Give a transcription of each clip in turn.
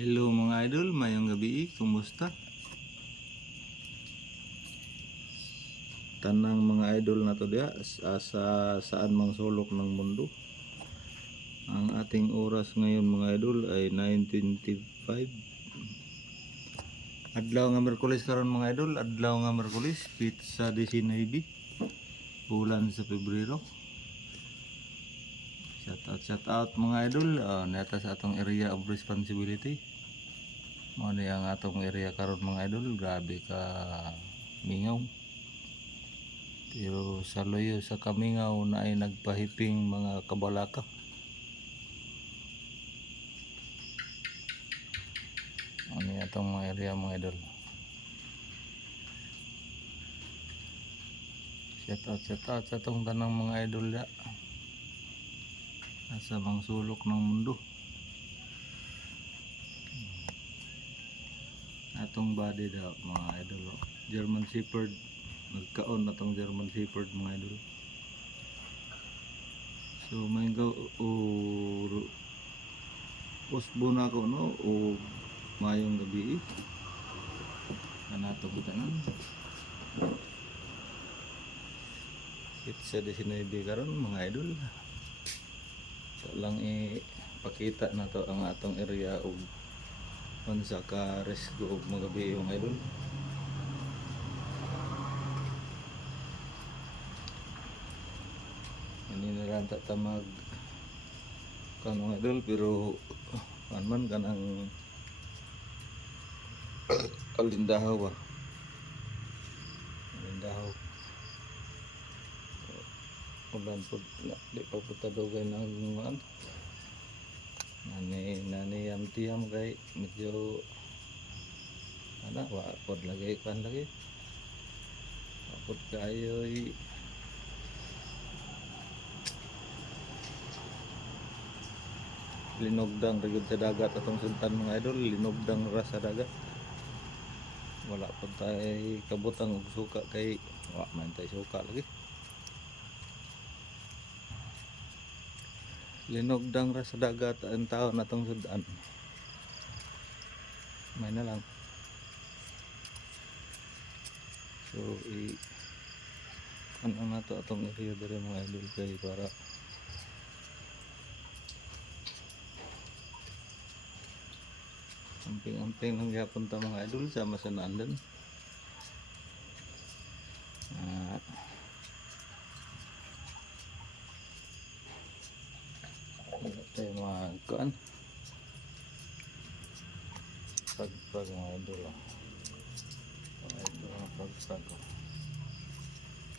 Hello mga idol, mayong gabi, kumusta? Tanang mga idol na to diya sa saan mang sulok ng mundo. Ang ating oras ngayon mga idol ay 9:25. Adlaw nga Miyerkules karon mga idol, adlaw nga Miyerkules, pizza 19 bulan sa Pebrero. Shout out mga idol, neta sa atong area of responsibility. Mao ni ang atong area karon mga idol, grabe ka mingaw. Pero sa loyo sa kamingaw na ay nagpahiping mga kabalaka. Ano atong mga area mga idol. Shout out sa atong tanang mga idol ya. Nasa bang sulok ng mundo. Atong body daw mga idol. German Shepherd. Nagkaon na tong German Shepherd mga idol. So may usbo na ako no o mayong gabi kanato ko tanan pizza 19 karon mga idol. So lang ipakita na to ang atong area og unsa ka resgo og mga gabi mga idol. Lang tatamag kanong idol pero man kanang alindahaw alindahaw ulan po di pa po tadugay ng nani tiyam kay medyo wapod lagi kan lagi wapod kayo linogdang rigid sa dagat atong suntan mga idol, linogdang ra sa dagat. Wala pa tayo kabutang og suka kay man tayo suka lagi. Linogdang ra sa dagat ang tao natong sundan. May na lang. So ano na to atong area dere mga idol kay para amping-amping nang gihapon ta mga idol sama sa nandan. Tayo mga kuan pagpag mga idol mga idol ang pagpag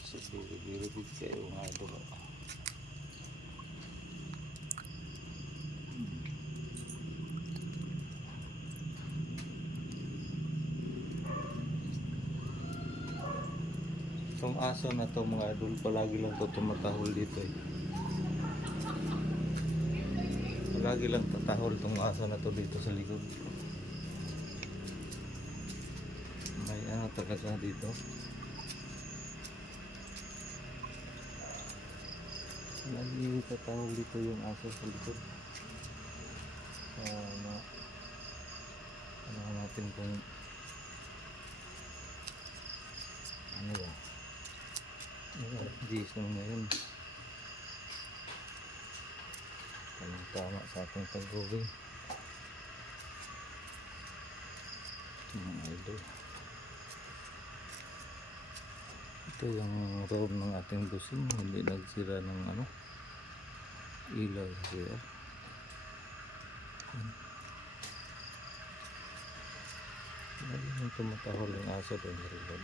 so biri-biri kayo mga idol itong aso na to mga idol palagi lang to tumatahol dito palagi lang tatahol itong aso na to dito sa likod. May talaga dito lagi tatahol dito yung aso sa likod. Ano natin kung ano ba G's na yun tama sa ating pag-gawin mga idol. Ito yung room ng ating busing, hindi nagsira ng ilaw siya. Lagi nang tumatahol yung aso doon sa likod.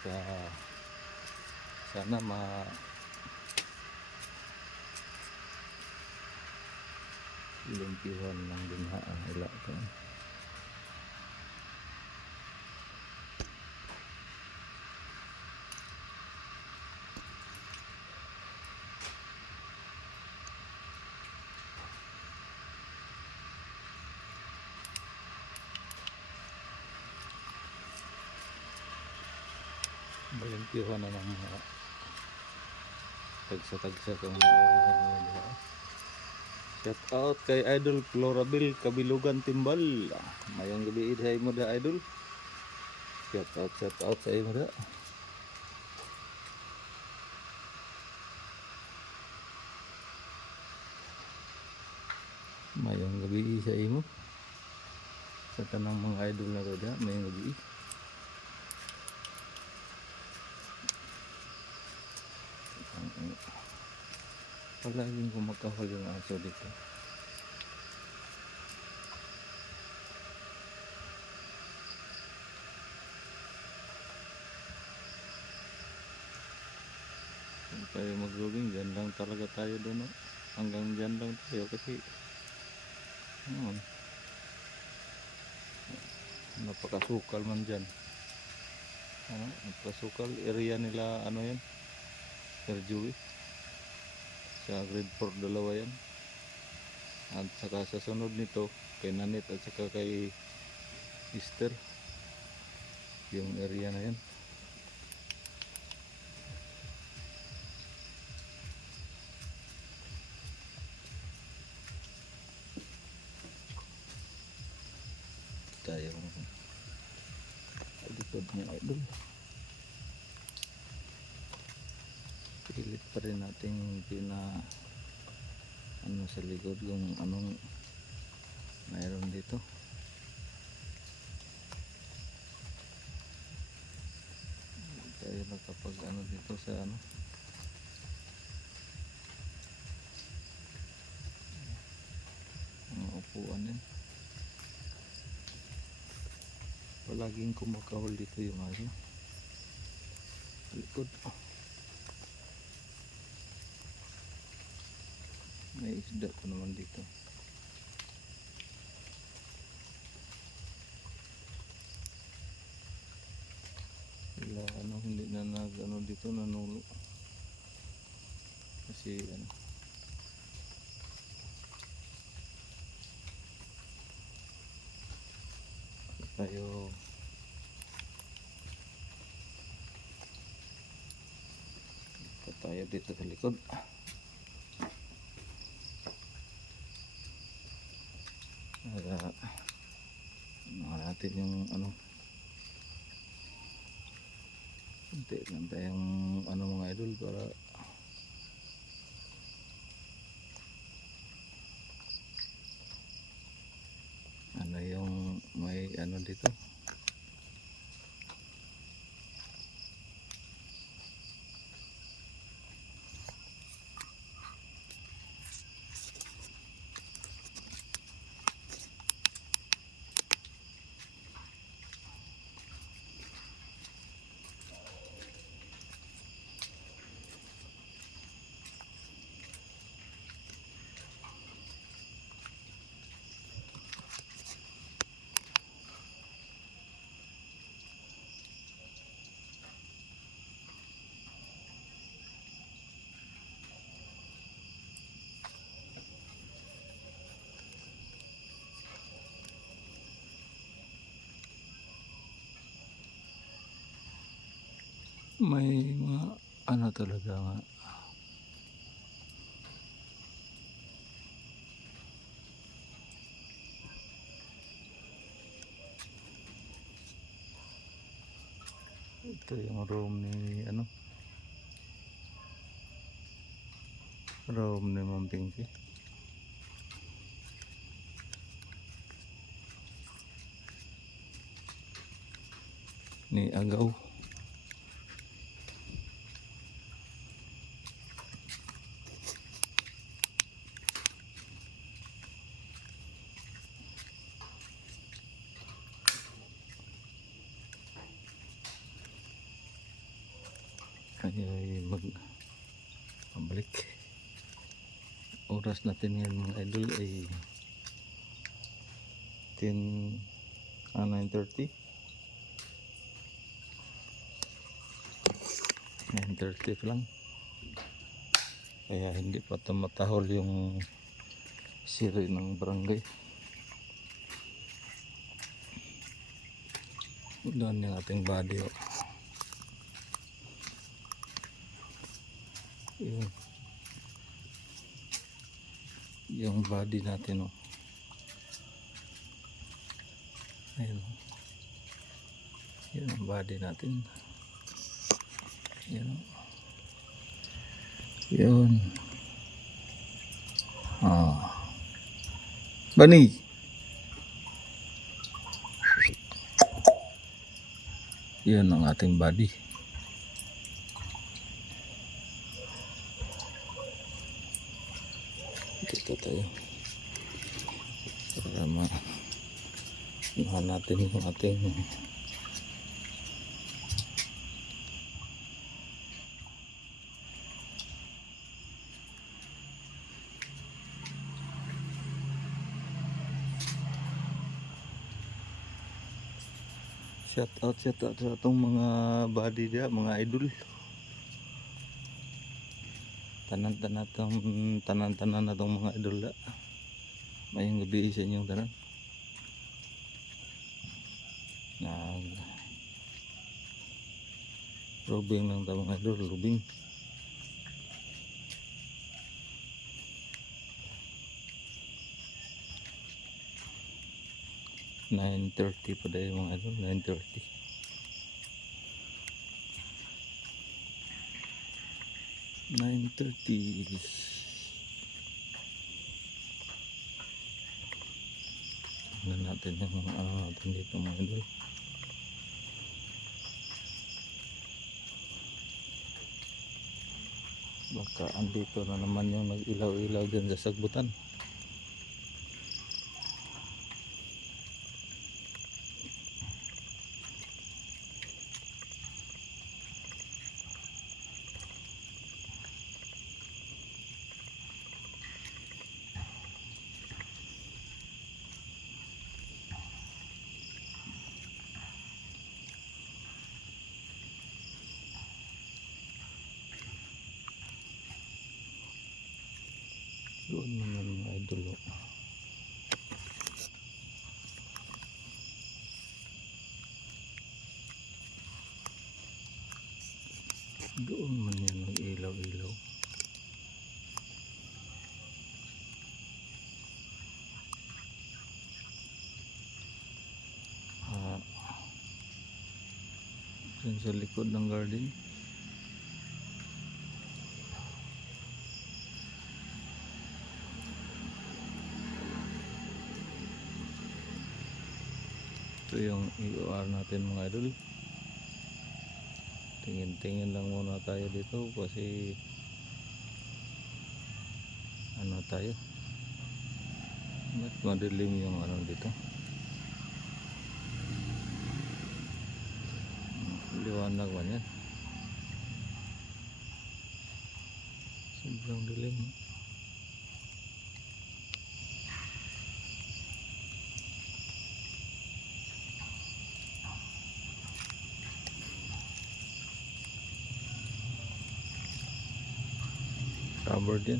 Kaya sana lumpihan ng dinha ang ila ko. Lumpihan na ng mga tagsa-tagsa ka mga area nila diha. Shout out kay Idol Florabil Kabilugan Timbal. Mayong gabi sa imo da Idol. Shout out sa imo da. Mayong gabi sa imo. Sa tanang mga idol na da, mayong gabi. Palaging kumakahol yung aso dito. Kung tayo mag-jogging, dyan lang talaga tayo doon. No? Hanggang dyan lang tayo kasi napakasukal man dyan. Napakasukal. Area nila ano yan? Sergio sa grade 4 dalawa yan. At saka sa sunod nito kay Nanit at saka kay Easter yung area na yan. Tayo likod niya idol. Pilit pa rin natin ano sa likod kung anong mayroon dito. Tayo nakapag ano dito sa ano mga upuan din. Palaging kumakahol dito yung aso likod. May isda ko naman dito. Sila ano hindi na nag ano dito nanulo. Kasi ano tayo dito sa likod. Natin yung ano hindi lang tayong ano mga idol para ano yung may ano dito may mga ano talaga nga ito yung room ni ano room ni Ma'am Pinky. Ni Agaw. Ay pabalik. Oras natin ngayon mga idol ay 9:30 9:30 lang kaya hindi pa tumatahol yung siri ng barangay. Doon yung ating body Yun. Yung body natin, oh. Ayun, oh. Yun ang body natin. Yun, oh. Yun. Ah. Bani. Yun ang ating body. Dito tayo. Para natin yung ating shout out sa atong mga body dia, mga idol. Tanan-tanan natong mga idol da. Mayong gabi sa inyong tanan. Nag rubing lang ta mga idol, rubing. "9:30 pa dahil mga idol, 9:30. 9:30. Tingnan natin yung ano natin dito mga idol. Baka andito na naman yung nag-ilaw-ilaw dyan sa sagbutan. Doon naman mga idol, oh. Doon man yan mag-ilaw-ilaw. Dyan sa likod ng garden. Ito yung EOR natin mga idol. Tingin-tingin lang muna tayo dito kasi ano tayo, ba't madilim yung ano dito, liwanag man yan, sobrang dilim. Covered yan,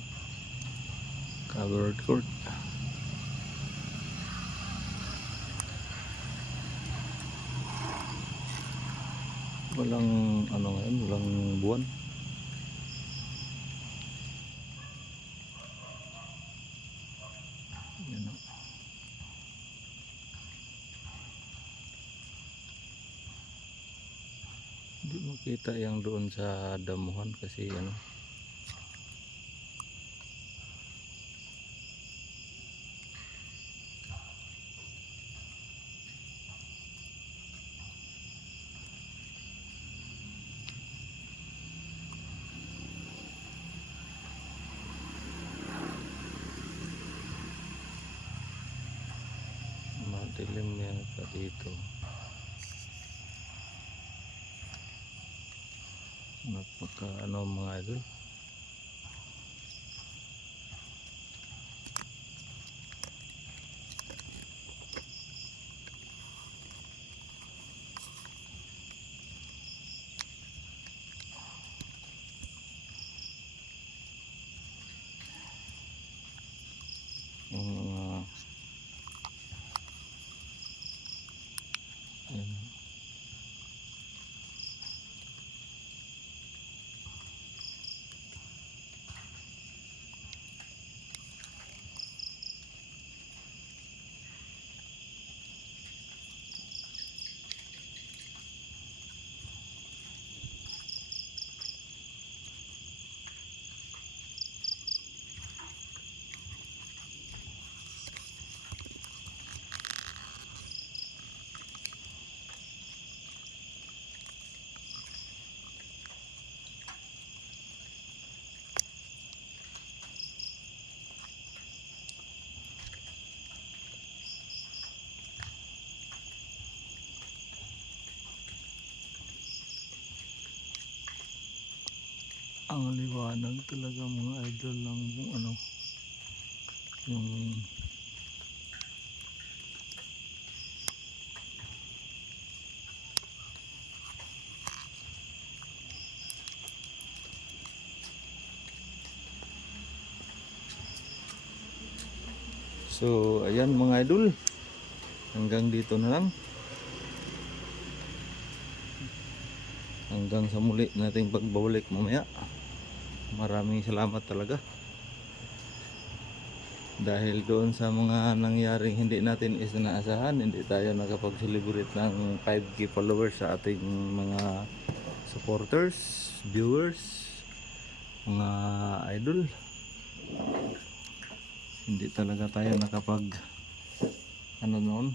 covered court. Walang ano ngayon, walang buwan. Yan, oh. Hindi makita yung doon sa damuhan kasi ano, madilim yan pa dito. Napaka ano mga idol. Yung mga ayan, Ang liwanag talaga mga idol ng ano, yung so ayan mga idol, hanggang dito na lang. Hanggang sa muli nating pagbabalik mamaya. Maraming salamat talaga. Dahil doon sa mga nangyaring hindi natin isinaasahan, hindi tayo nakapag-celebrate ng 5K followers sa ating mga supporters, viewers, mga idol. Hindi talaga tayo nakapag ano noon,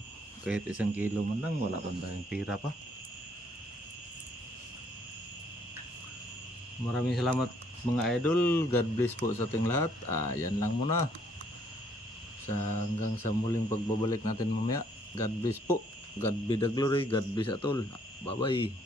kahit 1 kilo man lang, wala pa tayong pira pa. Maraming salamat mga idol. God bless po sa ating lahat. Yan lang muna. Hanggang sa muling pagbabalik natin mamaya. God bless po. God be the glory. God bless at all. Bye bye.